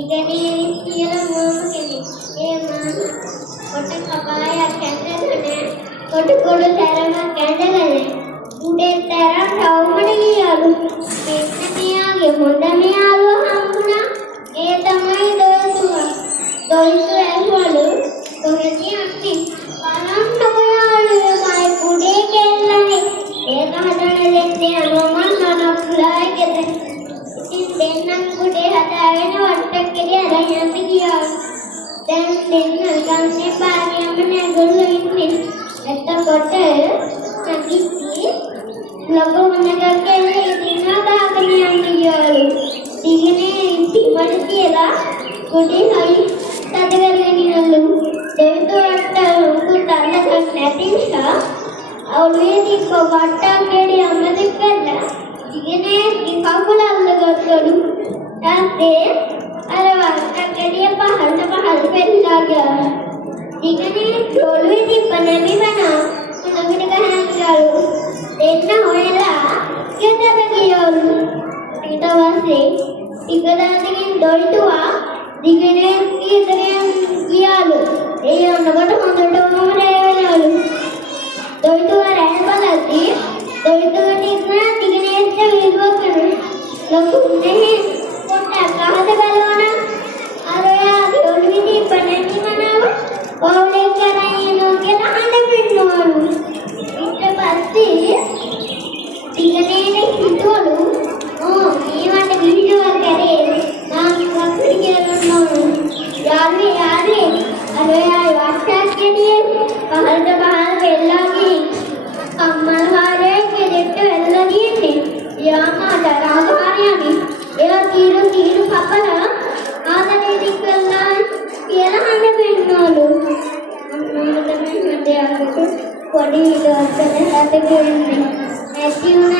ඉගෙනීමේ කියලා මොම කෙනෙක්. ඒ මාන කොට කපායක් කැඳගෙන කොට කොට තරම කැඳගෙන උඩේ තරම් රවුමඩ ගියලු. මෙන්න මෙයාගේ හොඳ මෙයාළුව හම්බුණා. ඒ තමයි දොයිතුවා. දොයිතු ඇහුවලු කොහෙදී යන්නේ? බලන්නකො යාළුවෝ මයි උඩේ කෙල්ලනේ. ඒක හදන්න දෙන්නේ අනෝමන් නනප්ලයි ගෙදර. ඉතින් දෙන්නම් උඩේ හදාගෙන වට්ටක්කේ අරන් යන්න ගියා. දැන් දෙන්න ගන්නේ පාරියම නැගලු ඉන්නේ. එතකොට නැගිටි ලොකු මොනකකේ ඉන්නවා දාගෙන යන්න ගියාලු. ඉතිනේ ඉතිමඩ කියලා උඩේ හයි තද කරගෙන ඉන්නලු. දෙවිතුන්ට උකුට අල්ලගන්න නැති නිසා අවුලේදී කොවට්ටක්කේ අමතක කරලා ඉතිනේ කකුල අල්ලගත්තලු. ඊපස්සේ අර වට්ටක්කේ පහළට පෙන්නලා ගියා. ඉතිනේ ඩොළුවේ තිබ්බ නැමිවනා උණගිට ගහන්නලු. දෙන්න හොයලා ගෙදර ගියලු. ඊට පස්සේ ඉගදාදකින් දොයිතුවා දිගනේ ගෙදරින් ගියාලු. ඒ යනකොට හොඳටම රැවෙලාලු. දොයිතුවා රැය බලද්දී දොයිතුවට ඉන්න දිගනේට විරුව කරන ලොකුනේ පොට්ටක් අහද ගලවන අර යාගේ ඔළුවේ තිබ්බ නැතිමනව ඔවුලේ කරගෙන යනවා කියලා හඳ පින්නවලු. ඊට පස්සේ දිගනේට හිතුවලු මේවට වීඩියෝ කරේ නම් වක්‍රි කියනවා. යාළුවේ අර යායි වට්ටක්කේ පහළට වෙල්ලාගේ අම්මා හරේ කෙරෙට වෙල්ලා දින්නේ. යාමා දරාගාරියනි ඒවා තීරු පපලා ආදරේ දික්කලා කියලා හඳ පින්නවලු. අම්මා තමයි මට පොඩි විදිහට හද ගන්නේ. ඇති උනා